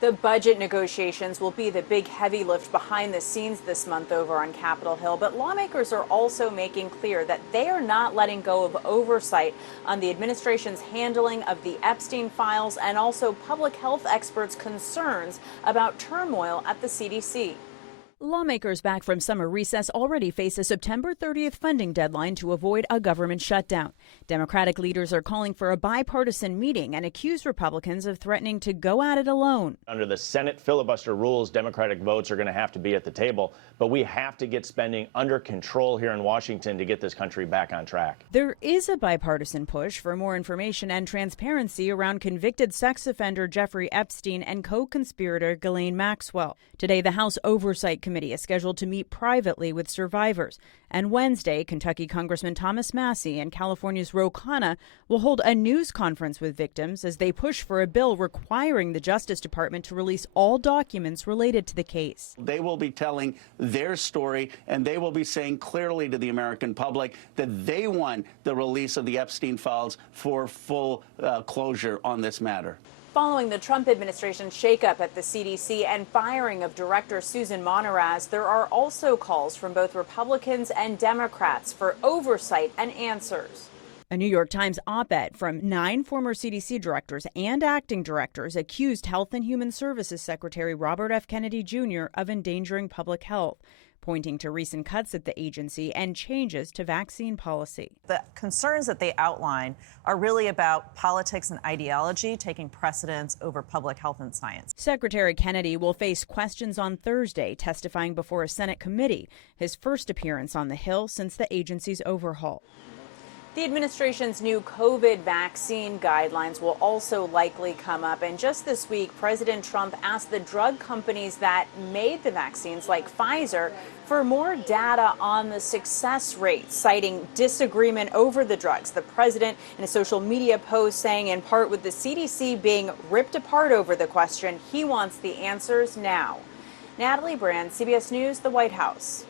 The budget negotiations will be the big heavy lift behind the scenes this month over on Capitol Hill, but lawmakers are also making clear that they are not letting go of oversight on the administration's handling of the Epstein files and also public health experts' concerns about turmoil at the CDC. Lawmakers back from summer recess already face a September 30th funding deadline to avoid a government shutdown. Democratic leaders are calling for a bipartisan meeting and accuse Republicans of threatening to go at it alone. Under the Senate filibuster rules, Democratic votes are going to have to be at the table, but we have to get spending under control here in Washington to get this country back on track. There is a bipartisan push for more information and transparency around convicted sex offender Jeffrey Epstein and co-conspirator Ghislaine Maxwell. Today, the House Oversight Committee is scheduled to meet privately with survivors. And Wednesday, Kentucky Congressman Thomas Massie and California's Ro Khanna will hold a news conference with victims as they push for a bill requiring the Justice Department to release all documents related to the case. They will be telling their story, and they will be saying clearly to the American public that they want the release of the Epstein files for full closure on this matter. Following the Trump administration's shakeup at the CDC and firing of Director Susan Monteraz, there are also calls from both Republicans and Democrats for oversight and answers. A New York Times op-ed from 9 former CDC directors and acting directors accused Health and Human Services Secretary Robert F. Kennedy Jr. of endangering public health, pointing to recent cuts at the agency and changes to vaccine policy. The concerns that they outline are really about politics and ideology taking precedence over public health and science. Secretary Kennedy will face questions on Thursday, testifying before a Senate committee, his first appearance on the Hill since the agency's overhaul. The administration's new COVID vaccine guidelines will also likely come up. And just this week, President Trump asked the drug companies that made the vaccines, like Pfizer, for more data on the success rate, citing disagreement over the drugs. The president, in a social media post, saying in part, with the CDC being ripped apart over the question, he wants the answers now. Natalie Brand, CBS News, the White House.